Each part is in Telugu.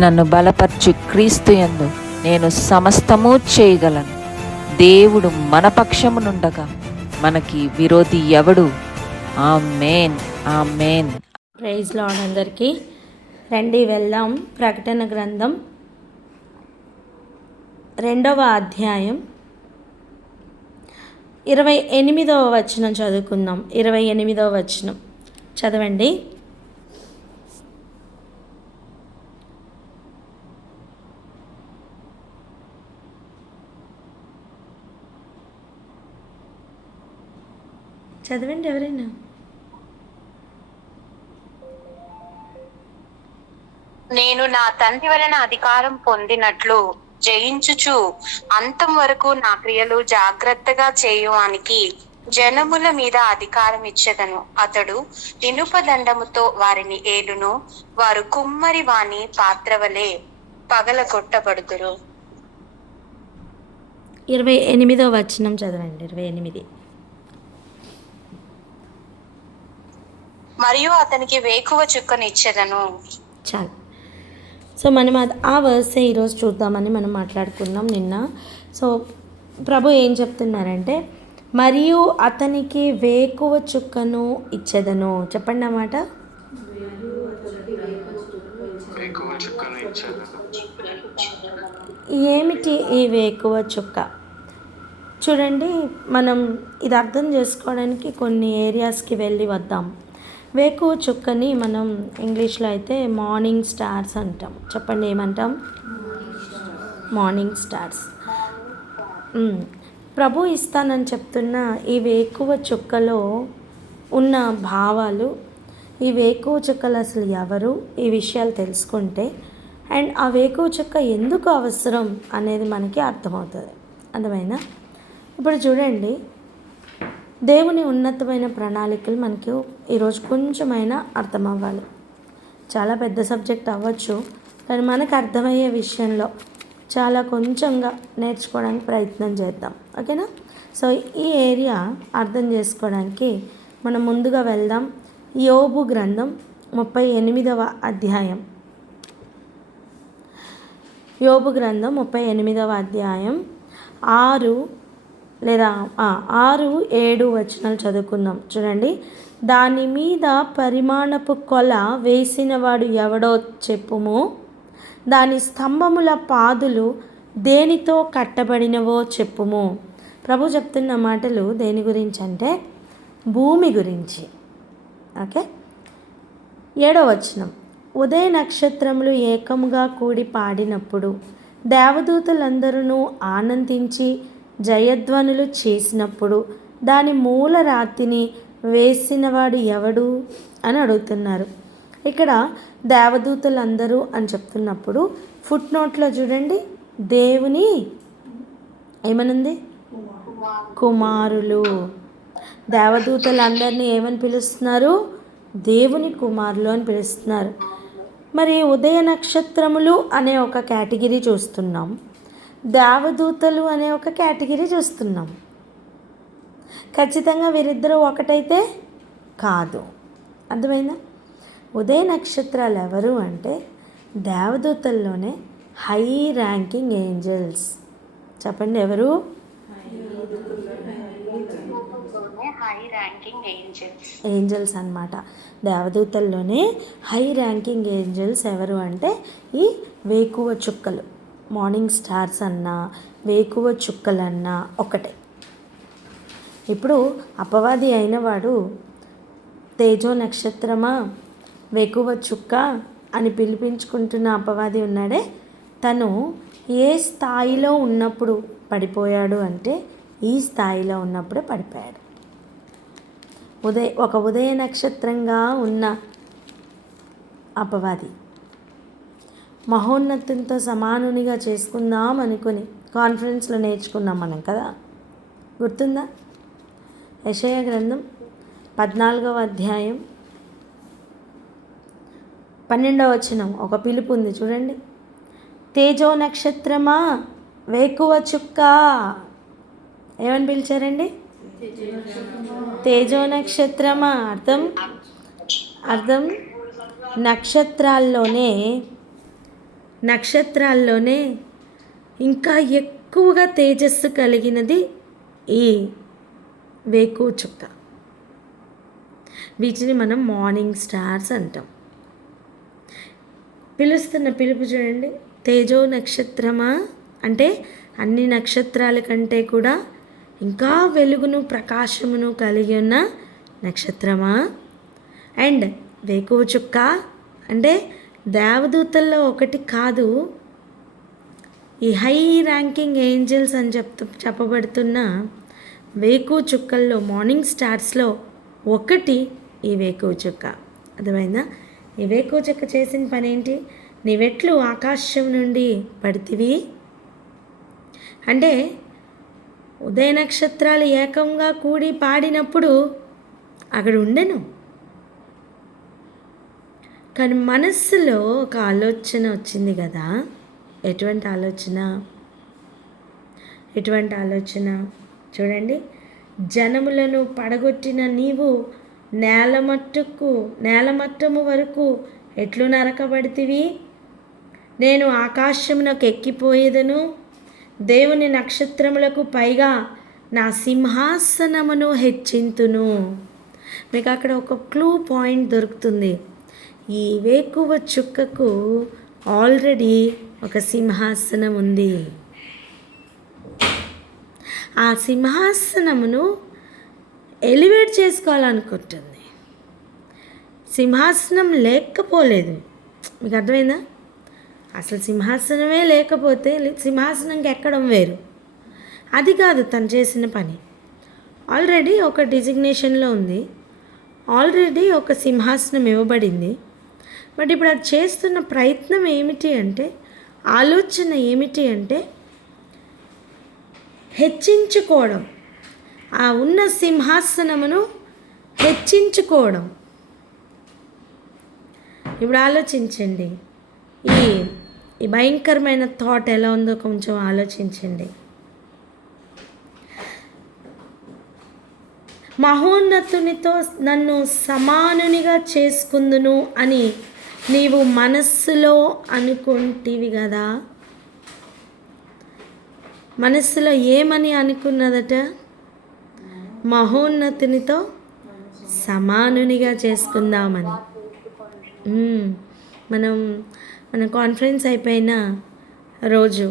నన్ను బలపరచు క్రీస్తు యందు నేను సమస్తము చేయగలను. దేవుడు మన పక్షమునుండగా మనకి విరోధి ఎవడు? ఆమేన్, ఆమేన్. ప్రైజ్ లార్డ్ అందరికీ. రండి వెళ్దాం. ప్రకటన గ్రంథం 2వ అధ్యాయం 28వ వచనం చదువుకుందాం. 28వ వచనం చదవండి. చదవండి ఎవరైనా. నేను నా తండ్రి వలన అధికారం పొందినట్లు జయించుచు అంతం వరకు నా క్రియలు జాగ్రత్తగా చేయువానికి జనముల మీద అధికారం ఇచ్చెదను. అతడు ఇనుప దండముతో వారిని ఏలును. వారు కుమ్మరి వాని పాత్రవలే పగలగొట్టబడుదురు. 28వ వచనం చదవండి. 28. మరియు అతనికి వేకువ చుక్కనిచ్చెదను. చాలు. సో మనం ఆ వర్సే ఈరోజు చూద్దామని మనం మాట్లాడుకున్నాం నిన్న. సో ప్రభు ఏం చెప్తున్నారంటే, మరియు అతనికి వేకువ చుక్కను ఇచ్చేదను. చెప్పండి అన్నమాట. ఏమిటి ఈ వేకువ చుక్క? చూడండి, మనం ఇది అర్థం చేసుకోవడానికి కొన్ని ఏరియాస్కి వెళ్ళి వద్దాం. వేకువ చుక్కని మనం ఇంగ్లీష్లో అయితే మార్నింగ్ స్టార్స్ అంటాం. చెప్పండి ఏమంటాం? Morning stars. ప్రభు ఇస్తానని చెప్తున్న ఈ వేకువ చుక్కలో ఉన్న భావాలు, ఈ వేకువ చుక్కలు అసలు ఎవరు, ఈ విషయాలు తెలుసుకుంటే అండ్ ఆ వేకువ చుక్క ఎందుకు అవసరం అనేది మనకి అర్థమవుతుంది. అర్థమైనా? ఇప్పుడు చూడండి, దేవుని ఉన్నతమైన ప్రణాళికలు మనకి ఈరోజు కొంచెమైనా అర్థం అవ్వాలి. చాలా పెద్ద సబ్జెక్ట్ అవ్వచ్చు, కానీ మనకు అర్థమయ్యే విషయంలో చాలా కొంచెంగా నేర్చుకోవడానికి ప్రయత్నం చేద్దాం. ఓకేనా? సో ఈ ఏరియా అర్థం చేసుకోవడానికి మనం ముందుగా వెళ్దాం. యోబు గ్రంథం 38వ అధ్యాయం. యోబు గ్రంథం 38వ అధ్యాయం 6 లేదా 6, 7 వచనాలు చదువుకుందాం. చూడండి. దాని మీద పరిమాణపు కొల వేసినవాడు ఎవడో చెప్పుము, దాని స్తంభముల పాదులు దేనితో కట్టబడినవో చెప్పుము. ప్రభు చెప్తున్న మాటలు దేని గురించి అంటే భూమి గురించి. ఓకే. 7వ వచనం. ఉదయ నక్షత్రములు ఏకముగా కూడి పాడినప్పుడు దేవదూతలందరూ ఆనందించి జయధ్వనులు చేసినప్పుడు దాని మూల రాతిని వేసినవాడు ఎవడు అని అడుగుతున్నారు. ఇక్కడ దేవదూతలందరూ అని చెప్తున్నప్పుడు ఫుట్ నోట్లో చూడండి, దేవుని ఏమనుంది? కుమారులు. దేవదూతలందరినీ ఏమని పిలుస్తున్నారు? దేవుని కుమారులు అని పిలుస్తున్నారు. మరి ఉదయ నక్షత్రములు అనే ఒక కేటగిరీ చూస్తున్నాం, దేవదూతలు అనే ఒక కేటగిరీ చూస్తున్నాం. ఖచ్చితంగా వీరిద్దరూ ఒకటైతే కాదు. అర్థమైందా? ఉదయ నక్షత్రాలు ఎవరు అంటే దేవదూతల్లోనే హై ర్యాంకింగ్ ఏంజల్స్. చెప్పండి ఎవరు? ఏంజల్స్ అన్నమాట. దేవదూతల్లోనే హై ర్యాంకింగ్ ఏంజల్స్ ఎవరు అంటే ఈ వేకువ చుక్కలు. మార్నింగ్ స్టార్స్ అన్నా వేకువ చుక్కలన్నా ఒకటే. ఇప్పుడు అపవాది అయినవాడు తేజో నక్షత్రమా, వేకువ చుక్క అని పిలిపించుకుంటున్న అపవాది ఉన్నాడే, తను ఏ స్థాయిలో ఉన్నప్పుడు పడిపోయాడు అంటే ఈ స్థాయిలో ఉన్నప్పుడు పడిపోయాడు. ఒక ఉదయ నక్షత్రంగా ఉన్న అపవాది మహోన్నతంతో సమానునిగా చేసుకుందాం అనుకుని కాన్ఫరెన్స్లో నేర్చుకున్నాం మనం కదా, గుర్తుందా? యెషయా గ్రంథం 14వ అధ్యాయం 12వ వచనం ఒక పిలుపు ఉంది చూడండి. తేజో నక్షత్రమా, వేకువ చుక్క. ఏమని పిలిచారండి? తేజో నక్షత్రమా. అర్థం నక్షత్రాల్లోనే నక్షత్రాల్లోనే ఇంకా ఎక్కువగా తేజస్సు కలిగినది ఈ వేకువ చుక్క. వీటిని మనం మార్నింగ్ స్టార్స్ అంటాం. పిలుస్తున్న పిలుపు చూడండి, తేజో నక్షత్రమా అంటే అన్ని నక్షత్రాల కంటే కూడా ఇంకా వెలుగును ప్రకాశమును కలిగి ఉన్న నక్షత్రమా. అండ్ వేకువ చుక్క అంటే దేవదూతల్లో ఒకటి కాదు, ఈ హై ర్యాంకింగ్ ఏంజల్స్ అని చెప్పబడుతున్న వేకువ చుక్కల్లో మార్నింగ్ స్టార్స్లో ఒకటి ఈ వేకువ చుక్క. అర్థమైందా? ఈ వేకువ చుక్క చేసిన పని ఏంటి? నీవెట్లు ఆకాశం నుండి పడితివి అంటే ఉదయ నక్షత్రాలు ఏకంగా కూడి పాడినప్పుడు అక్కడ ఉండెను. కానీ మనస్సులో ఒక ఆలోచన వచ్చింది కదా. ఎటువంటి ఆలోచన చూడండి. జనములను పడగొట్టిన నీవు నేలమట్టము వరకు ఎట్లు నరకబడితివి. నేను ఆకాశమునకు ఎక్కిపోయేదను, దేవుని నక్షత్రములకు పైగా నా సింహాసనమును హెచ్చింతును. మీకు అక్కడ ఒక క్లూ పాయింట్ దొరుకుతుంది. ఈ వేకువ చుక్కకు ఆల్రెడీ ఒక సింహాసనం ఉంది. ఆ సింహాసనమును ఎలివేట్ చేసుకోవాలనుకుంటుంది. సింహాసనం లేకపోలేదు. మీకు అర్థమైందా? అసలు సింహాసనమే లేకపోతే సింహాసనంకి ఎక్కడం వేరు. అది కాదు తను చేసిన పని. ఆల్రెడీ ఒక డిజిగ్నేషన్లో ఉంది, ఆల్రెడీ ఒక సింహాసనం ఇవ్వబడింది. బట్ ఇప్పుడు అది చేస్తున్న ప్రయత్నం ఏమిటి అంటే, ఆలోచన ఏమిటి అంటే హెచ్చించుకోవడం, ఆ ఉన్న సింహాసనమును హెచ్చించుకోవడం. ఇప్పుడు ఆలోచించండి, ఈ భయంకరమైన థాట్ ఎలా ఉందో కొంచెం ఆలోచించండి. మహోన్నతునితో నన్ను సమానునిగా చేసుకుందును అని నీవు మనస్సులో అనుకుంటివి కదా. మనస్సులో ఏమని అనుకున్నదట? మహోన్నతునితో సమానునిగా చేసుకుందామని. మన కాన్ఫరెన్స్ అయిపోయిన రోజు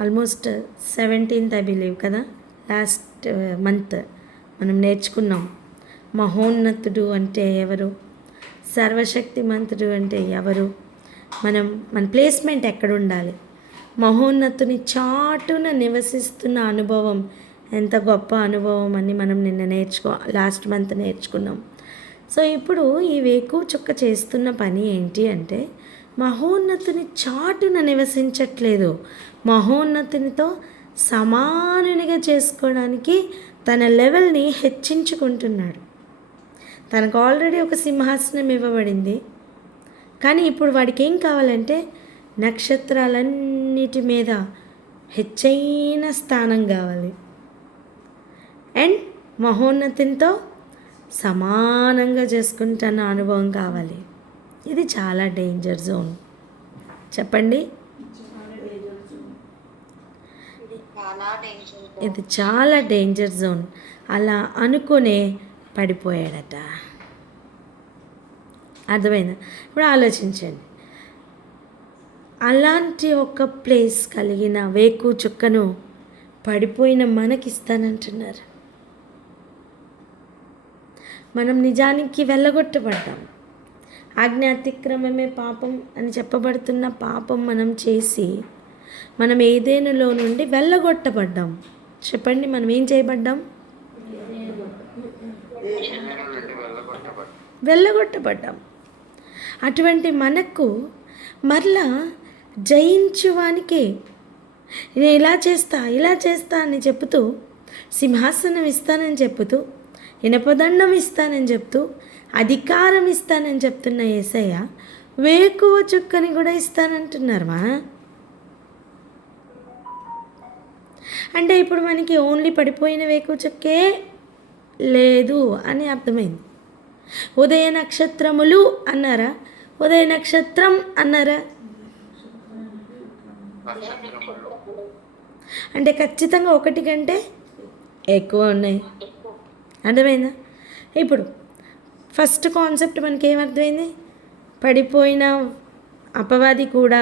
ఆల్మోస్ట్ 17th ఐ బిలీవ్ కదా, లాస్ట్ మంత్ మనం నేర్చుకున్నాం మహోన్నతుడు అంటే ఎవరు, సర్వశక్తిమంతుడు అంటే ఎవరు, మన ప్లేస్మెంట్ ఎక్కడ ఉండాలి, మహోన్నతుని చాటున నివసిస్తున్న అనుభవం ఎంత గొప్ప అనుభవం అని మనం లాస్ట్ మంత్ నేర్చుకున్నాం. సో ఇప్పుడు ఈ వేకువ చుక్క చేస్తున్న పని ఏంటి అంటే మహోన్నతుని చాటున నివసించట్లేదు, మహోన్నతునితో సమానునిగా చేసుకోవడానికి తన లెవెల్ని హెచ్చించుకుంటున్నాడు. తనకు ఆల్రెడీ ఒక సింహాసనం ఇవ్వబడింది, కానీ ఇప్పుడు వాడికి ఏం కావాలంటే నక్షత్రాలన్నిటి మీద హెచ్చైన స్థానం కావాలి అండ్ మహోన్నతితో సమానంగా చేసుకుంటున్న అనుభవం కావాలి. ఇది చాలా డేంజర్ జోన్. చెప్పండి, ఇది చాలా డేంజర్ జోన్. అలా అనుకునే పడిపోయాడట. అర్థమైందా? ఇప్పుడు ఆలోచించండి, అలాంటి ఒక ప్లేస్ కలిగిన వేకువ చుక్కను పడిపోయిన మనకిస్తానంటున్నారు. మనం నిజానికి వెళ్ళగొట్టబడ్డాం. ఆజ్ఞాతిక్రమమే పాపం అని చెప్పబడుతున్న పాపం మనం చేసి మనం ఏదేనులో నుండి వెళ్ళగొట్టబడ్డాం. చెప్పండి, మనం ఏం చేయబడ్డాం? వెళ్ళగొట్టబడ్డాం. అటువంటి మనకు మరలా జయించువానికి నేను ఇలా చేస్తా అని చెప్తూ, సింహాసనం ఇస్తానని చెప్తూ, ఇనపదండం ఇస్తానని చెప్తూ, అధికారం ఇస్తానని చెప్తున్న యేసయ్య వేకువ చుక్కని కూడా ఇస్తానంటున్నారమ్మా. అంటే ఇప్పుడు మనకి ఓన్లీ పడిపోయిన వేకువ చుక్కే లేదు అని అర్థమైంది. ఉదయ నక్షత్రములు అన్నారా, ఉదయ నక్షత్రం అన్నారా? అంటే ఖచ్చితంగా ఒకటి కంటే ఎక్కువ ఉన్నాయి. అర్థమైందా? ఇప్పుడు ఫస్ట్ కాన్సెప్ట్ మనకి ఏమర్థమైంది? పడిపోయిన అపవాది కూడా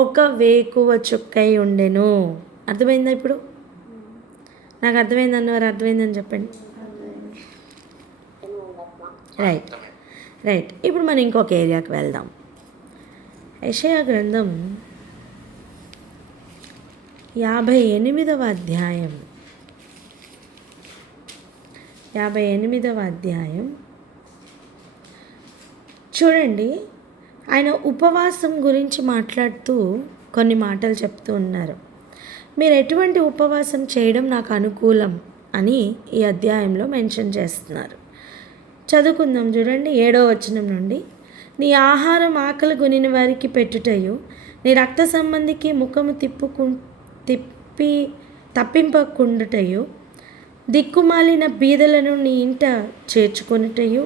ఒక వేకువ చుక్కై ఉండెను. అర్థమైందా? ఇప్పుడు నాకు అర్థమైంది అన్నవారు అర్థమైందని చెప్పండి. రైట్. ఇప్పుడు మనం ఇంకొక ఏరియాకి వెళ్దాం. యెషయా గ్రంథం 58వ అధ్యాయం. 58వ అధ్యాయం చూడండి. ఆయన ఉపవాసం గురించి మాట్లాడుతూ కొన్ని మాటలు చెప్తూ ఉన్నారు. మీరు ఎటువంటి ఉపవాసం చేయడం నాకు అనుకూలం అని ఈ అధ్యాయంలో మెన్షన్ చేస్తున్నారు. చదువుకుందాం చూడండి. 7వ వచనం నుండి, నీ ఆహారం ఆకలి కొనిన వారికి పెట్టుటయు, నీ రక్త సంబంధికి ముఖము తప్పింపకుండుటయు, దిక్కుమాలిన బీదలను నీ ఇంట చేర్చుకొనుటయు,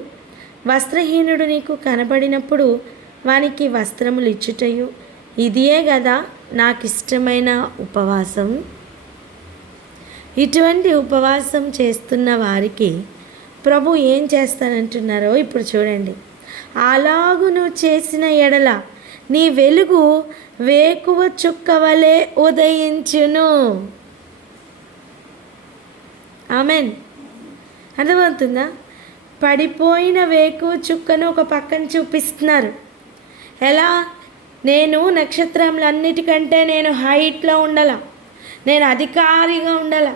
వస్త్రహీనుడు నీకు కనబడినప్పుడు వానికి వస్త్రములు ఇచ్చుటయు, ఇదియే కదా నాకు ఇష్టమైన ఉపవాసం. ఇటువంటి ఉపవాసం చేస్తున్న వారికి ప్రభు ఏం చేస్తానంటున్నారో ఇప్పుడు చూడండి. అలాగు నువ్వు చేసిన ఎడల నీ వెలుగు వేకువ చుక్క వలె ఉదయించును. ఆమెన్. అర్థమవుతుందా? పడిపోయిన వేకువ చుక్కను ఒక పక్కన చూపిస్తున్నారు. ఎలా? నేను నక్షత్రములన్నిటికంటే నేను హైట్లో ఉండాల, నేను అధికారిగా ఉండాల,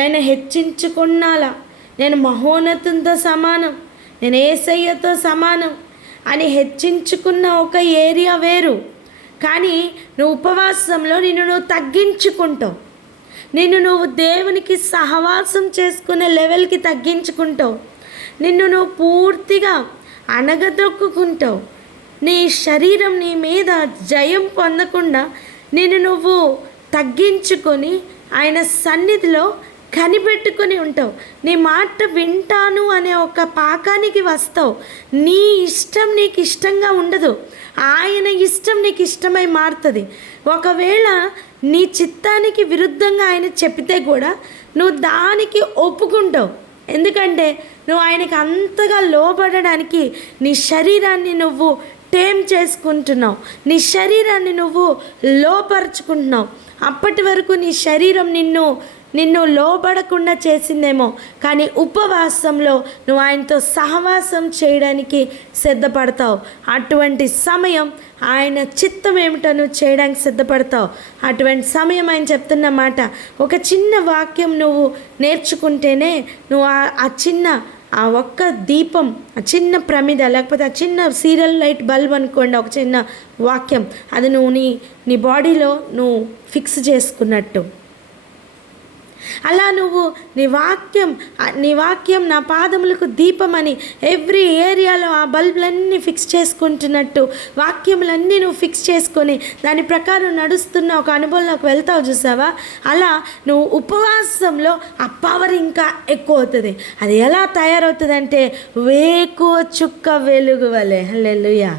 నేను హెచ్చించుకున్నాలా, నేను మహోన్నతంతో సమానం, నేను యేసయ్యతో సమానం అని హెచ్చించుకున్న ఒక ఏరియా వేరు. కానీ నువ్వు ఉపవాసంలో నిన్ను నువ్వు తగ్గించుకుంటావు, నిన్ను నువ్వు దేవునికి సహవాసం చేసుకునే లెవెల్కి తగ్గించుకుంటావు, నిన్ను నువ్వు పూర్తిగా అణగదొక్కుంటావు. నీ శరీరం నీ మీద జయం పొందకుండా నిన్ను నువ్వు తగ్గించుకొని ఆయన సన్నిధిలో కనిపెట్టుకొని ఉంటావు. నీ మాట వింటాను అనే ఒక పాకానికి వస్తావు. నీ ఇష్టం నీకు ఇష్టంగా ఉండదు, ఆయన ఇష్టం నీకు ఇష్టమై మారుతుంది. ఒకవేళ నీ చిత్తానికి విరుద్ధంగా ఆయన చెప్తే కూడా నువ్వు దానికి ఒప్పుకుంటావు. ఎందుకంటే నువ్వు ఆయనకి అంతగా లోబడడానికి నీ శరీరాన్ని నువ్వు టేమ్ చేసుకుంటున్నావు, నీ శరీరాన్ని నువ్వు లోపరుచుకుంటున్నావు. అప్పటి వరకు నీ శరీరం నిన్ను లోబడకుండా చేసిందేమో, కానీ ఉపవాసంలో నువ్వు ఆయనతో సహవాసం చేయడానికి సిద్ధపడతావు. అటువంటి సమయం ఆయన చిత్తం ఏమిటో నువ్వు చేయడానికి సిద్ధపడతావు. అటువంటి సమయం ఆయన చెప్తున్న మాట, ఒక చిన్న వాక్యం నువ్వు నేర్చుకుంటేనే నువ్వు ఆ ఒక్క దీపం, ఆ చిన్న ప్రమిద, లేకపోతే ఆ చిన్న సీరియల్ లైట్ బల్బ్ అనుకోండి, ఒక చిన్న వాక్యం, అది నువ్వు నీ బాడీలో నువ్వు ఫిక్స్ చేసుకున్నట్టు. అలా నువ్వు నీ వాక్యం నా పాదములకు దీపం అని ఎవ్రీ ఏరియాలో ఆ బల్బులన్నీ ఫిక్స్ చేసుకుంటున్నట్టు వాక్యములన్నీ నువ్వు ఫిక్స్ చేసుకొని దాని ప్రకారం నడుస్తున్న ఒక అనుభవంలోకి వెళ్తావు చూసావా? అలా నువ్వు ఉపవాసంలో ఆ పవర్ ఇంకా ఎక్కువ అవుతుంది. అది ఎలా తయారవుతుంది అంటే వేకువ చుక్క వెలుగు వలె. హల్లెలూయా.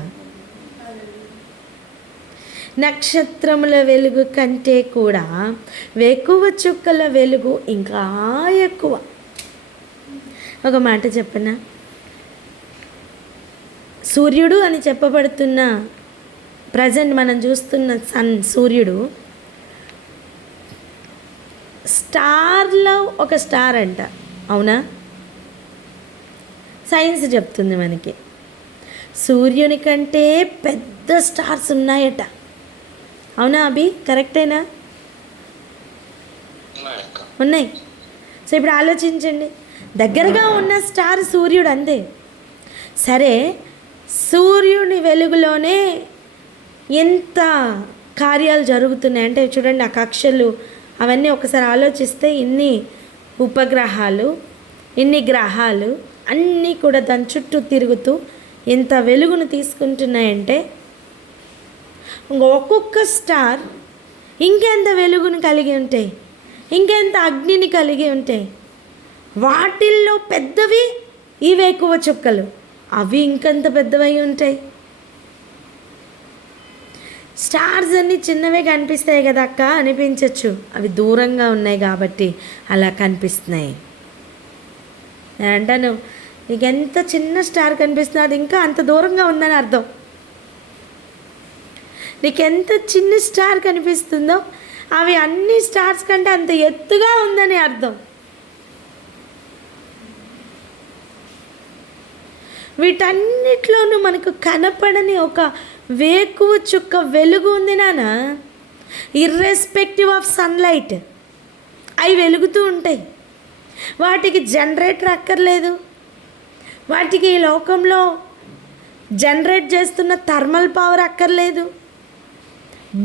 నక్షత్రముల వెలుగు కంటే కూడా వేకువ చుక్కల వెలుగు ఇంకా ఎక్కువ. ఒక మాట చెప్పనా? సూర్యుడు అని చెప్పబడుతున్న ప్రజెంట్ మనం చూస్తున్న సూర్యుడు స్టార్లో ఒక స్టార్ అంట. అవునా? సైన్స్ చెప్తుంది మనకి. సూర్యుని కంటే పెద్ద స్టార్స్ ఉన్నాయట. అవునా అభి? కరెక్టేనా? ఉన్నాయి. సో ఇప్పుడు ఆలోచించండి, దగ్గరగా ఉన్న స్టార్ సూర్యుడు అంతే. సరే, సూర్యుని వెలుగులోనే ఎంత కార్యాలు జరుగుతున్నాయి అంటే చూడండి, ఆ కక్షలు అవన్నీ ఒకసారి ఆలోచిస్తే ఇన్ని ఉపగ్రహాలు, ఇన్ని గ్రహాలు అన్నీ కూడా దాని చుట్టూ తిరుగుతూ ఎంత వెలుగును తీసుకుంటున్నాయంటే ఒక్కొక్క స్టార్ ఇంకెంత వెలుగును కలిగి ఉంటాయి, ఇంకెంత అగ్నిని కలిగి ఉంటాయి. వాటిల్లో పెద్దవి ఈ వేకువ చుక్కలు, అవి ఇంకెంత పెద్దవై ఉంటాయి. స్టార్స్ అన్నీ చిన్నవే కనిపిస్తాయి కదా అక్క అనిపించవచ్చు, అవి దూరంగా ఉన్నాయి కాబట్టి అలా కనిపిస్తున్నాయి. నేను అంటాను, నీకు ఎంత చిన్న స్టార్ కనిపిస్తుందో అది ఇంకా అంత దూరంగా ఉందని అర్థం. నీకు ఎంత చిన్న స్టార్ కనిపిస్తుందో అవి అన్ని స్టార్స్ కంటే అంత ఎత్తుగా ఉందని అర్థం. వీటన్నిటిలోనూ మనకు కనపడని ఒక వేకువ చుక్క వెలుగు ఉంది నాన్న. ఇర్రెస్పెక్టివ్ ఆఫ్ సన్లైట్ అవి వెలుగుతూ ఉంటాయి. వాటికి జనరేటర్ అక్కర్లేదు, వాటికి ఈ లోకంలో జనరేట్ చేస్తున్న థర్మల్ పవర్ అక్కర్లేదు,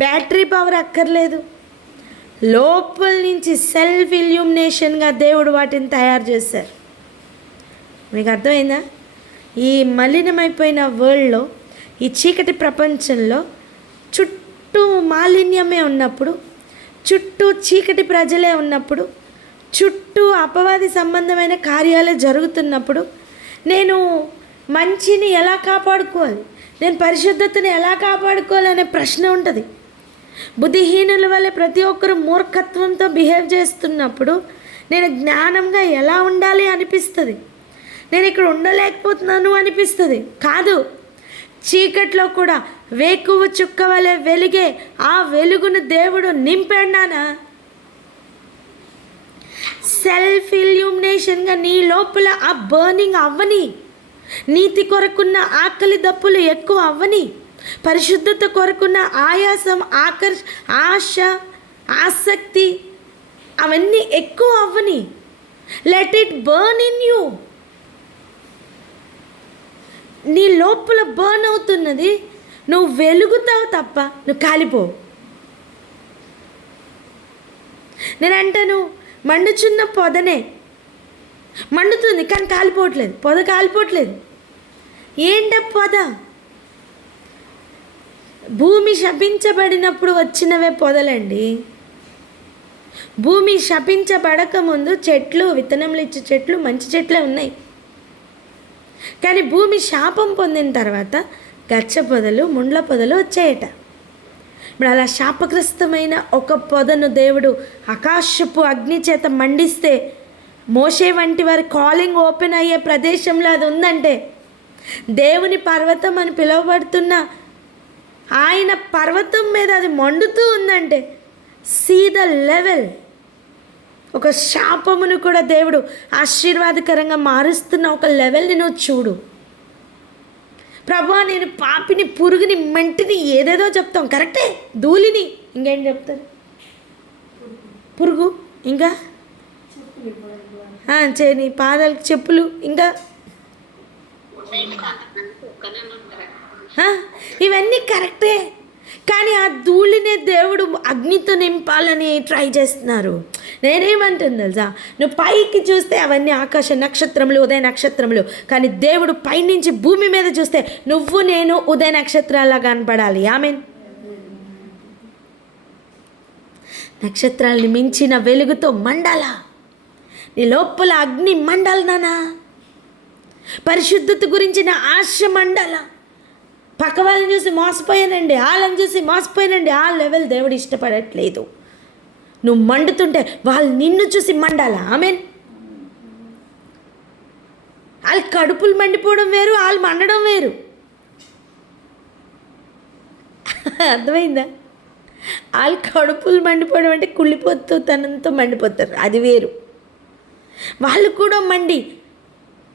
బ్యాటరీ పవర్ అక్కర్లేదు. లోపల నుంచి సెల్ఫ్ ఇల్యూమినేషన్గా దేవుడు వాటిని తయారు చేశారు. మీకు అర్థమైందా? ఈ మలినమైపోయిన వరల్డ్లో, ఈ చీకటి ప్రపంచంలో చుట్టూ మాలిన్యమే ఉన్నప్పుడు, చుట్టూ చీకటి ప్రజలే ఉన్నప్పుడు, చుట్టూ అపవాది సంబంధమైన కార్యాలే జరుగుతున్నప్పుడు నేను మంచిని ఎలా కాపాడుకోవాలి, నేను పరిశుద్ధతని ఎలా కాపాడుకోవాలి అనే ప్రశ్న ఉంటుంది. బుద్ధిహీనుల వల్ల ప్రతి ఒక్కరు మూర్ఖత్వంతో బిహేవ్ చేస్తున్నప్పుడు నేను జ్ఞానంగా ఎలా ఉండాలి అనిపిస్తుంది. నేను ఇక్కడ ఉండలేకపోతున్నాను అనిపిస్తుంది. కాదు, చీకట్లో కూడా వేకువ చుక్క వలె వెలిగే ఆ వెలుగును దేవుడు నింపాడానా. సెల్ఫ్ ఇల్యూమినేషన్గా నీ లోపల ఆ బర్నింగ్ అవ్వని, నీతి కొరకున్న ఆకలి దప్పులు ఎక్కువ అవ్వని, పరిశుద్ధత కొరకున్న ఆయాసం, ఆశ, ఆసక్తి అవన్నీ ఎక్కువ అవ్వని. Let it burn in you. నీ లోపల బర్న్ అవుతున్నది, నువ్వు వెలుగుతావు తప్ప నువ్వు కాలిపోవు. నేనంటాను, మండుచున్న పొదనే మండుతుంది కానీ కాలిపోవట్లేదు, పొద కాలిపోవట్లేదు. ఏంట పొద? భూమి శపించబడినప్పుడు వచ్చినవే పొదలండి. భూమి శపించబడక ముందు చెట్లు, విత్తనములు ఇచ్చే చెట్లు, మంచి చెట్లే ఉన్నాయి. కానీ భూమి శాపం పొందిన తర్వాత గచ్చ పొదలు, ముండ్ల పొదలు వచ్చాయట. ఇప్పుడు అలా శాపగ్రస్తమైన ఒక పొదను దేవుడు ఆకాశపు అగ్ని చేత మండిస్తే, మోషే వంటి వారి కాలింగ్ ఓపెన్ అయ్యే ప్రదేశంలో అది ఉందంటే, దేవుని పర్వతం అని పిలువబడుతున్న ఆయన పర్వతం మీద అది మండుతూ ఉందంటే, సీ ద లెవెల్. ఒక శాపమును కూడా దేవుడు ఆశీర్వాదకరంగా మారుస్తున్న ఒక లెవెల్ని నువ్వు చూడు. ప్రభువా, నేను పాపిని, పురుగుని, మంటిని ఏదేదో చెప్తాం, కరెక్టే. ధూళిని ఇంకేం చెప్తారు? పురుగు, ఇంకా చేని పాదాలకు చెప్పులు, ఇంకా ఇవన్నీ కరెక్టే. కానీ ఆ ధూళినే దేవుడు అగ్నితో నింపాలని ట్రై చేస్తున్నారు. నేనేమంటాను తెలుసా, నువ్వు పైకి చూస్తే అవన్నీ ఆకాశ నక్షత్రములు, ఉదయ నక్షత్రములు. కానీ దేవుడు పైనుంచి భూమి మీద చూస్తే నువ్వు నేను ఉదయ నక్షత్రాల్లా కనపడాలి. ఆమేన్. నక్షత్రాలని మించిన వెలుగుతో మండాలా, నీ లోపల అగ్ని మండాలి నానా. పరిశుద్ధత గురించిన ఆశ మండాలా. పక్క వాళ్ళని చూసి మోసపోయానండి, వాళ్ళని చూసి మోసపోయానండి, ఆ లెవెల్ దేవుడు ఇష్టపడట్లేదు. నువ్వు మండుతుంటే వాళ్ళు నిన్ను చూసి మండాలా. ఆమేన్. వాళ్ళు కడుపులు మండిపోవడం వేరు, వాళ్ళు మండడం వేరు. అర్థమైందా? వాళ్ళు కడుపులు మండిపోవడం అంటే కుళ్ళిపోతూ తనంతో మండిపోతారు, అది వేరు. వాళ్ళు కూడా మండి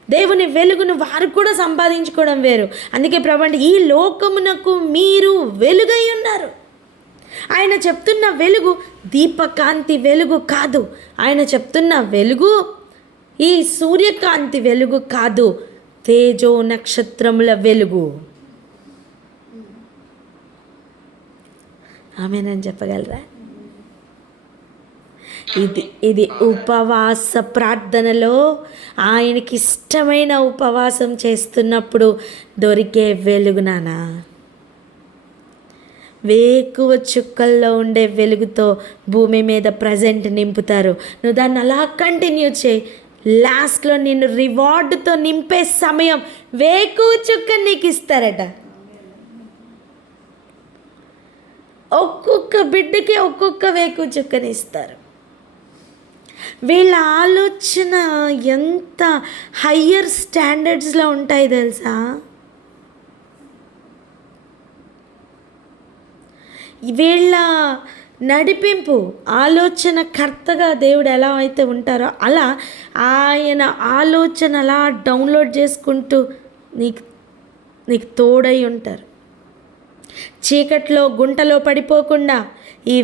దేవుని వెలుగును వారు కూడా సంపాదించుకోవడం వేరు. అందుకే ప్రభు అంటే, ఈ లోకమునకు మీరు వెలుగై ఉన్నారు. ఆయన చెప్తున్న వెలుగు దీపకాంతి వెలుగు కాదు. ఆయన చెప్తున్న వెలుగు ఈ సూర్యకాంతి వెలుగు కాదు, తేజో నక్షత్రముల వెలుగు. ఆమేనని చెప్పగలరా? ఇది ఉపవాస ప్రార్థనలో ఆయనకి ఇష్టమైన ఉపవాసం చేస్తున్నప్పుడు దొరికే వెలుగు నానా. వేకువ చుక్కల్లో ఉండే వెలుగుతో భూమి మీద ప్రజెంట్ నింపుతారు. నువ్వు దాన్ని అలా కంటిన్యూ చేయి. లాస్ట్లో నిన్ను రివార్డుతో నింపే సమయం వేకువ చుక్క నీకు ఇస్తారట. ఒక్కొక్క బిడ్డకి ఒక్కొక్క వేకు చుక్కనిస్తారు. వీళ్ళ ఆలోచన ఎంత హయ్యర్ స్టాండర్డ్స్లో ఉంటాయి తెలుసా? వీళ్ళ నడిపింపు ఆలోచన కర్తగా దేవుడు ఎలా అయితే ఉంటారో అలా ఆయన ఆలోచన అలా డౌన్లోడ్ చేసుకుంటూ నీకు తోడై ఉంటారు. చీకట్లో గుంటలో పడిపోకుండా ఈ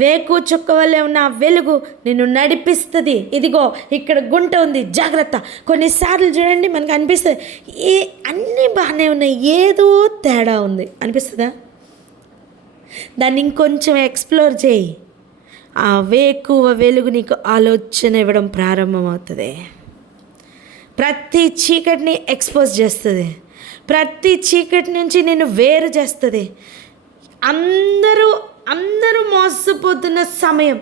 వేకువ చుక్క వల్లే ఉన్న వెలుగు నిన్ను నడిపిస్తుంది. ఇదిగో ఇక్కడ గుంట ఉంది, జాగ్రత్త. కొన్నిసార్లు చూడండి మనకు అనిపిస్తుంది అన్నీ బాగానే ఉన్నాయి, ఏదో తేడా ఉంది అనిపిస్తుందా? దాన్ని ఇంకొంచెం ఎక్స్ప్లోర్ చేయి. ఆ వేకువ వెలుగు నీకు ఆలోచన ఇవ్వడం ప్రారంభమవుతుంది. ప్రతి చీకటిని ఎక్స్పోజ్ చేస్తుంది. ప్రతి చీకటి నుంచి నేను వేరు చేస్తుంది. అందరూ మోసపోతున్న సమయం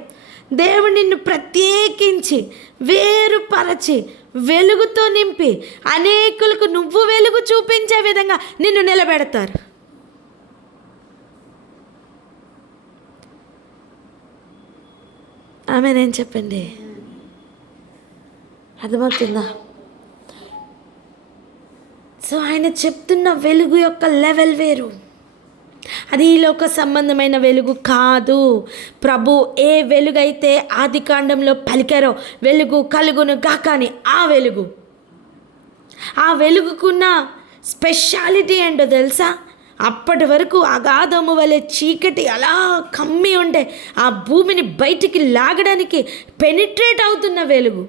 దేవుడు నిన్ను ప్రత్యేకించి వేరుపరచి వెలుగుతో నింపి అనేకులకు నువ్వు వెలుగు చూపించే విధంగా నిన్ను నిలబెడతారు. నేను చెప్పండి, అర్థమవుతుందా? సో ఆయన చెప్తున్న వెలుగు యొక్క లెవెల్ వేరు. అది ఈ లోక సంబంధమైన వెలుగు కాదు. ప్రభు ఏ వెలుగైతే ఆది కాండంలో పలికారో, వెలుగు కలుగును గాకని ఆ వెలుగుకున్న స్పెషాలిటీ ఏంటో తెలుసా? అప్పటి వరకు అగాధము వలె చీకటి అలా కమ్మి ఉంటే ఆ భూమిని బయటికి లాగడానికి పెనిట్రేట్ అవుతున్న వెలుగు.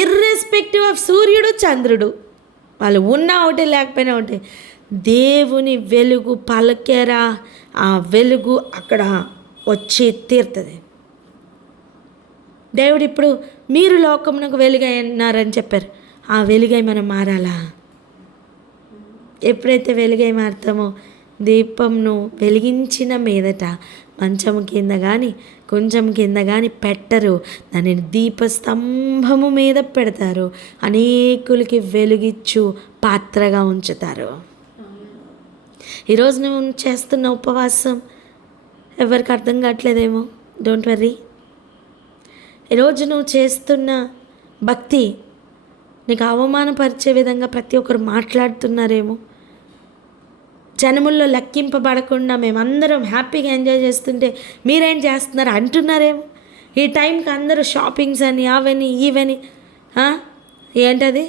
ఇర్రెస్పెక్టివ్ ఆఫ్ సూర్యుడు చంద్రుడు, వాళ్ళు ఉన్నా ఒకటి లేకపోయినా ఒకటి, దేవుని వెలుగు పలకేరా ఆ వెలుగు అక్కడ వచ్చి తీరుతుంది. దేవుడు ఇప్పుడు మీరు లోకమునకు వెలుగై ఉన్నారని చెప్పారు. ఆ వెలుగై మనం మారాలా? ఎప్పుడైతే వెలుగై మారుతామో దీపంను వెలిగించిన మీదట మంచం కింద కానీ కొంచెం కింద కానీ పెట్టరు, దానిని దీపస్తంభము మీద పెడతారు, అనేకులకి వెలుగిచ్చు పాత్రగా ఉంచుతారు. ఈరోజు నువ్వు చేస్తున్న ఉపవాసం ఎవరికి అర్థం కావట్లేదేమో, డోంట్ వర్రీ. ఈరోజు నువ్వు చేస్తున్న భక్తి నీకు అవమానపరిచే విధంగా ప్రతి ఒక్కరు మాట్లాడుతున్నారేమో, జనముల్లో లెక్కింపబడకుండా మేమందరం హ్యాపీగా ఎంజాయ్ చేస్తుంటే మీరేం చేస్తున్నారు అంటున్నారేమో. ఈ టైంకి అందరూ షాపింగ్స్ అని అవని ఇవని ఏంటది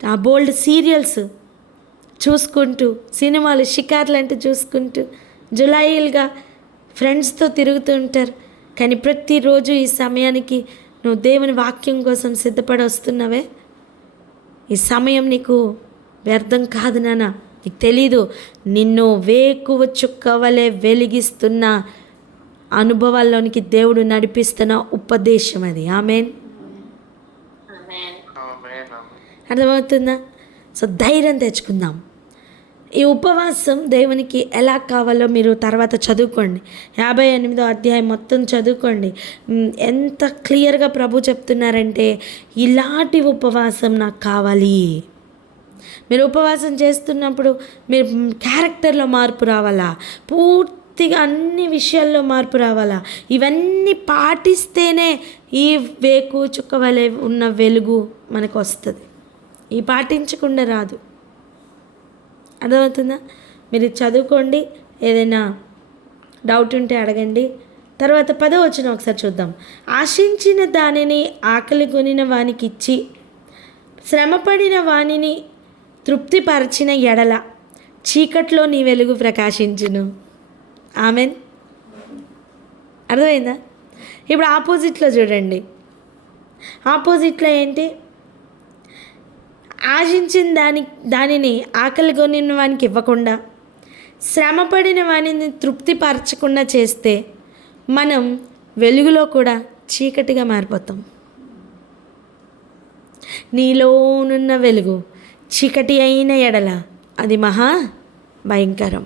ఆ బోల్డ్ సీరియల్స్ చూసుకుంటూ, సినిమాలు షికార్లు అంటే చూసుకుంటూ జులాయిలుగా ఫ్రెండ్స్తో తిరుగుతూ ఉంటారు. కానీ ప్రతిరోజు ఈ సమయానికి నువ్వు దేవుని వాక్యం కోసం సిద్ధపడి వస్తున్నావే, ఈ సమయం నీకు వ్యర్థం కాదు నాన్న. నీకు తెలీదు, నిన్ను వేకువ చుక్క వలె వెలిగిస్తున్న అనుభవాల్లోనికి దేవుడు నడిపిస్తున్న ఉపదేశం అది. ఆమేన్. అర్థమవుతుందా? సో ధైర్యం తెచ్చుకుందాం. ఈ ఉపవాసం దేవునికి ఎలా కావాలో మీరు తర్వాత చదువుకోండి. 58వ అధ్యాయం మొత్తం చదువుకోండి. ఎంత క్లియర్గా ప్రభు చెప్తున్నారంటే ఇలాంటి ఉపవాసం నాకు కావాలి. మీరు ఉపవాసం చేస్తున్నప్పుడు మీరు క్యారెక్టర్లో మార్పు రావాలా, పూర్తిగా అన్ని విషయాల్లో మార్పు రావాలా. ఇవన్నీ పాటిస్తేనే ఈ వేకు చుక్క వలె ఉన్న వెలుగు మనకు వస్తుంది. ఈ పాటించకుండా రాదు. అర్థమవుతుందా? మీరు చదువుకోండి, ఏదైనా డౌట్ ఉంటే అడగండి. తర్వాత 10వ వచనం ఒకసారి చూద్దాం. ఆశించిన దానిని ఆకలి కొనిన వానికి ఇచ్చి శ్రమపడిన వానిని తృప్తిపరిచిన ఎడల చీకట్లో నీ వెలుగు ప్రకాశించును. ఆమెన్. అర్థమైందా? ఇప్పుడు ఆపోజిట్లో చూడండి. ఆపోజిట్లో ఏంటి? ఆశించిన దానిని ఆకలి కొనిన వానికి ఇవ్వకుండా శ్రమపడిన వానిని తృప్తిపరచకుండా చేస్తే మనం వెలుగులో కూడా చీకటిగా మారిపోతాం. నీలోనున్న వెలుగు చీకటి అయిన ఎడల అది మహా భయంకరం.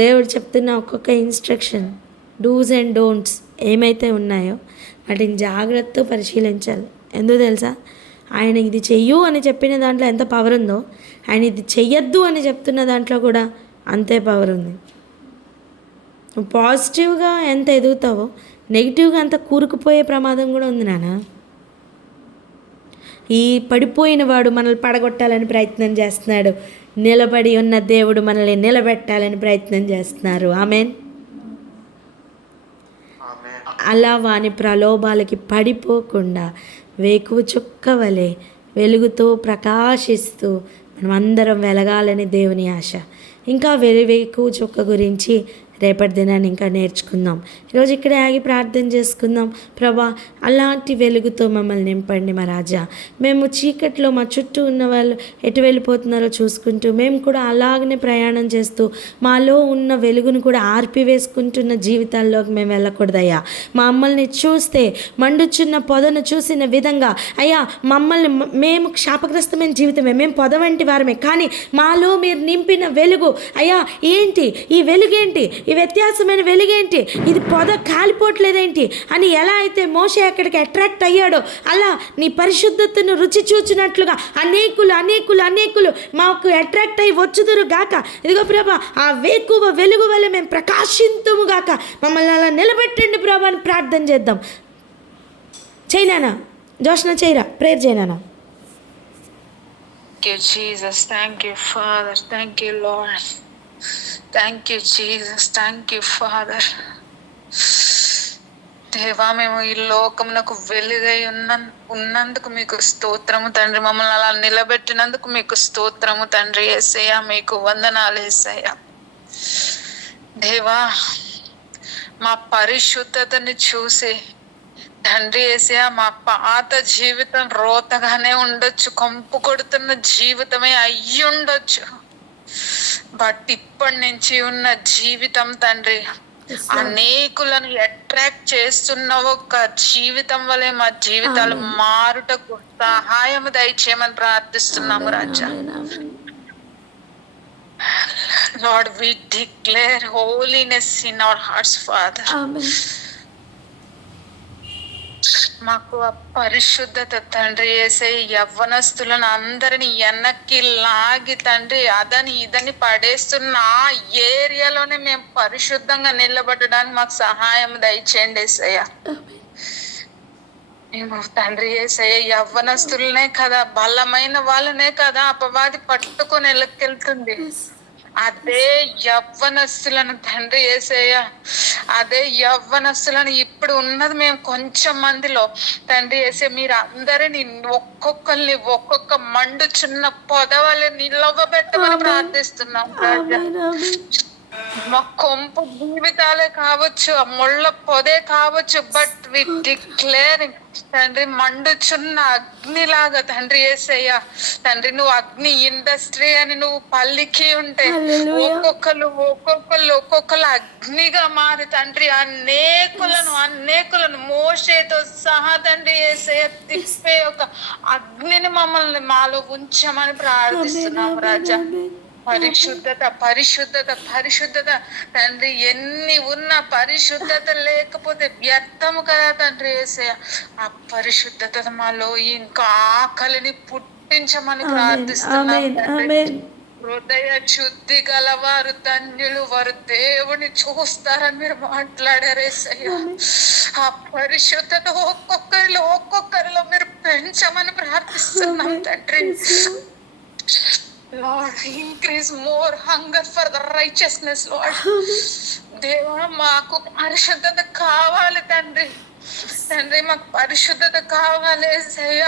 దేవుడు చెప్తున్న ఒక్కొక్క ఇన్స్ట్రక్షన్, డూస్ అండ్ డోంట్స్ ఏమైతే ఉన్నాయో వాటిని జాగ్రత్తగా పరిశీలించాలి. ఎందుకు తెలుసా? ఆయన ఇది చెయ్యు అని చెప్పిన దాంట్లో ఎంత పవర్ ఉందో, ఆయన ఇది చెయ్యొద్దు అని చెప్తున్న దాంట్లో కూడా అంతే పవర్ ఉంది. నువ్వు పాజిటివ్గా ఎంత ఎదుగుతావో నెగిటివ్గా అంత కూరుకుపోయే ప్రమాదం కూడా ఉంది నాన్న. ఈ పడిపోయిన వాడు మనల్ని పడగొట్టాలని ప్రయత్నం చేస్తున్నాడు, నిలబడి ఉన్న దేవుడు మనల్ని నిలబెట్టాలని ప్రయత్నం చేస్తున్నారు. ఆమెన్. అలా వాని ప్రలోభాలకి పడిపోకుండా వేకువ చుక్క వలె వెలుగుతూ ప్రకాశిస్తూ మనం అందరం వెలగాలని దేవుని ఆశ. ఇంకా వేకువ చుక్క గురించి రేపటి దినాన్ని ఇంకా నేర్చుకుందాం. ఈరోజు ఇక్కడే ఆగి ప్రార్థన చేసుకుందాం. ప్రభా, అలాంటి వెలుగుతో మమ్మల్ని నింపండి మా రాజా. మేము చీకట్లో మా చుట్టూ ఉన్న వాళ్ళు ఎటు వెళ్ళిపోతున్నారో చూసుకుంటూ మేము కూడా అలాగనే ప్రయాణం చేస్తూ మాలో ఉన్న వెలుగును కూడా ఆర్పివేసుకుంటున్న జీవితాల్లోకి మేము వెళ్ళకూడదయ్యా. మమ్మల్ని చూస్తే మండుచున్న పొదను చూసిన విధంగా అయ్యా మమ్మల్ని మేము శాపగ్రస్తమైన జీవితమే, మేము పొద వంటి వారమే, కానీ మాలో మీరు నింపిన వెలుగు అయ్యా ఏంటి, ఈ వెలుగేంటి, ఈ వ్యత్యాసమైన వెలుగేంటి, ఇది పొద కాలిపోవట్లేదేంటి అని ఎలా అయితే మోషే అక్కడికి అట్రాక్ట్ అయ్యాడో అలా నీ పరిశుద్ధతను రుచి చూచినట్లుగా అనేకులు మాకు అట్రాక్ట్ అయ్యి వచ్చుదురు గాక. ఇదిగో ప్రభా, ఆ వేకువ వెలుగు వల్ల మేము ప్రకాశింతుము గాక. మమ్మల్ని అలా నిలబెట్టండి ప్రభా అని ప్రార్థన చేద్దాం. చేయనానా జోష్న, చేయరా prayer చేయనానా. Thank you, Jesus. Thank you, Father. Thank you, Lord. Thank you, Jesus. Thank you, Father. దేవా, మేము ఈ లోకమునకు వెలుగై ఉన్నందుకు మీకు స్తోత్రము తండ్రి. మమ్మల్ని అలా నిలబెట్టినందుకు మీకు స్తోత్రము తండ్రి. యేసయ్యా మీకు వందనాలు యేసయ్యా. దేవా, మా పరిశుద్ధతని చూసి తండ్రి యేసయ్యా మా పాత జీవితం రోతగానే ఉండొచ్చు, కంపు కొడుతున్న జీవితమే అయ్యుండొచ్చు. బట్ ఇప్పటి నుంచి ఉన్న జీవితం తండ్రి అనేకులను అట్రాక్ట్ చేస్తున్న ఒక జీవితం వలె మా జీవితాలు మారుటకు సహాయం దయచేయమని ప్రార్థిస్తున్నాము రాజా. Lord, we declare holiness in our hearts, Father. మాకు ఆ పరిశుద్ధత తండ్రి వేసే యవ్వనస్తులను అందరిని వెనక్కి లాగి తండ్రి అదని ఇదని పడేస్తున్న ఆ ఏరియాలోనే మేము పరిశుద్ధంగా నిలబడడానికి మాకు సహాయం దయచేయండి యేసయ్య. మేము తండ్రి యేసయ్య యవ్వనస్తులనే కదా, బలమైన వాళ్ళనే కదా అపవాది పట్టుకొని వెళ్ళకెళ్తుంది. అదే యవ్వనస్తులను తండ్రి యేసయ్య, అదే యవ్వనస్తులను ఇప్పుడు ఉన్నది మేము కొంచెం మందిలో తండ్రి యేసే మీరు అందరిని ఒక్కొక్కరిని ఒక్కొక్క మండుచున్న పొదవలి నిలవబెట్టమని ప్రార్థిస్తున్నాం రాజా. మా కొంపు జీవితాలే కావచ్చు, ఆ ముళ్ళ పొదే కావచ్చు, బట్ వి డిక్లేరింగ్ తండ్రి మండుచున్న అగ్నిలాగా తండ్రి యేసయ్య తండ్రి నువ్వు అగ్ని ఇండస్ట్రీ అని నువ్వు పల్లికి ఉంటే ఒక్కొక్కరు అగ్నిగా మారి తండ్రి అనేకులను మోషేతో సహా తండ్రి యేసయ్య తిప్పే ఒక అగ్నిని మమ్మల్ని మాలో ఉంచమని ప్రార్థిస్తున్నాము రాజా. పరిశుద్ధత తండ్రి ఎన్ని ఉన్న పరిశుద్ధత లేకపోతే వ్యర్థము కదా తండ్రి యేసయ్య. ఆ పరిశుద్ధత మాలో ఇంకా ఆకలిని పుట్టించమని ప్రార్థిస్తున్నాం తండ్రి. హృదయ శుద్ధి గలవారు ధన్యులు, వారు దేవుని చూస్తారని మీరు మాట్లాడారు యేసయ్య. ఆ పరిశుద్ధత ఒక్కొక్కరిలో మీరు పెంచమని ప్రార్థిస్తున్నాం తండ్రి. Lord, increase more hunger for the righteousness, Lord. దేవా, మాకు పరిశుద్ధత కావాలి తండ్రి. మాకు పరిశుద్ధత కావాలి యేసయ్య.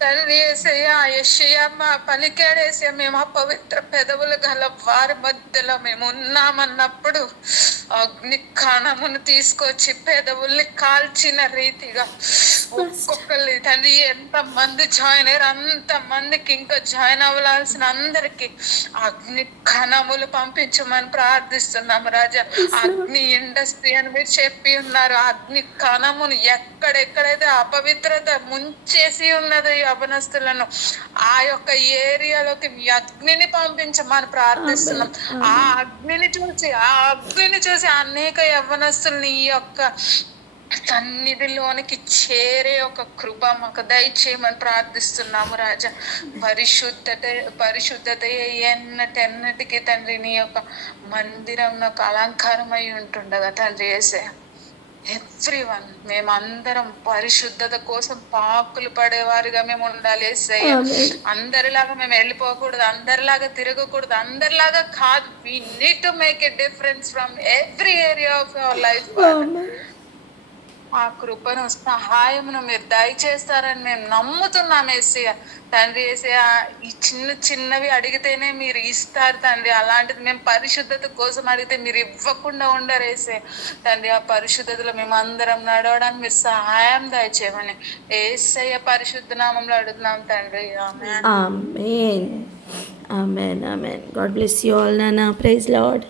తండ్రి యేసయ్య, యెషయా మా పలికాడేసయ్య, మేము అపవిత్ర పెదవులు గల వారి మధ్యలో మేము ఉన్నామన్నప్పుడు అగ్ని కణమును తీసుకొచ్చి పెదవుల్ని కాల్చిన రీతిగా ఒక్కొక్కరి తండ్రి ఎంత మంది జాయిన్ అయ్యారు అంత మందికి ఇంకా జాయిన్ అవ్వాల్సిన అందరికి అగ్ని కణములు పంపించమని ప్రార్థిస్తున్నాము రాజా. అగ్ని ఇండస్ట్రీ అని మీరు చెప్పి ఉన్నారు. అగ్ని కణమును ఎక్కడెక్కడైతే అపవిత్రత ముంచేసి ఉన్నదో యవ్వనస్తులను ఆ యొక్క ఏరియాలోకి అగ్నిని పంపించమని ప్రార్థిస్తున్నాం. ఆ అగ్నిని చూసి అనేక యవ్వనస్తుల్ని ఈ యొక్క సన్నిధిలోనికి చేరే ఒక కృప మాకు దయచేయమని ప్రార్థిస్తున్నాము రాజా. పరిశుద్ధత ఎన్నటికి తండ్రి నీ యొక్క మందిరం నాకు అలంకారమై ఉంటుండగా తండ్రి యేసయ్య, ఎవ్రీవన్ మేమందరం పరిశుద్ధత కోసం పాకులు పడేవారుగా మేము ఉండాలి యేసయ్య. అందరిలాగా మేము వెళ్ళిపోకూడదు, అందరిలాగా తిరగకూడదు, అందరిలాగా కాదు. we need to make a difference from every area of our life. ఆ కృపను సహాయమును మీరు దయచేస్తారని మేము నమ్ముతున్నాం యేసయ్య. తండ్రి యేసయ్య, ఈ చిన్నవి అడిగితేనే మీరు ఇస్తారు తండ్రి. అలాంటిది మేము పరిశుద్ధత కోసం అడిగితే మీరు ఇవ్వకుండా ఉండరు యేసయ్య. తండ్రి, ఆ పరిశుద్ధతలో మేము అందరం నడవడానికి మీరు సహాయం దయచేయమని యేసయ్య పరిశుద్ధ నామంలో అడుగుతున్నాం తండ్రి. Amen. Amen. Amen. Amen. God bless you all నాన్న. Praise lord.